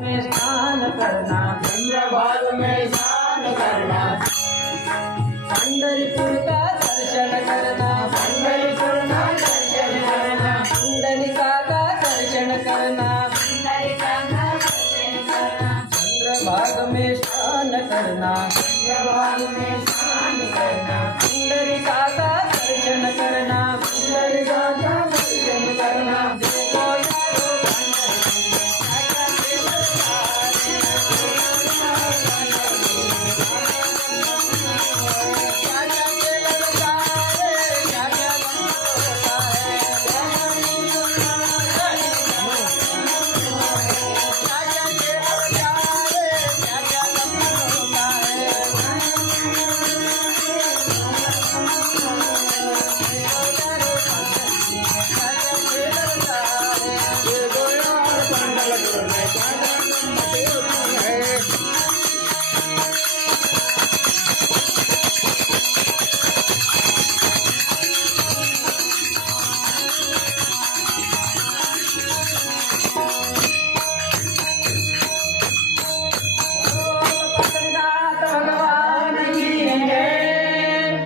में स्नान करना, चंद्रभाग में स्नान करना, पंढरपुर का दर्शन करना, पंढरपुर का दर्शन करना, पुंडलिका का दर्शन करना, पुंडलिका का दर्शन करना, चंद्रभाग में स्नान करना, चंद्रभाग में स्नान करना, पुंडलिका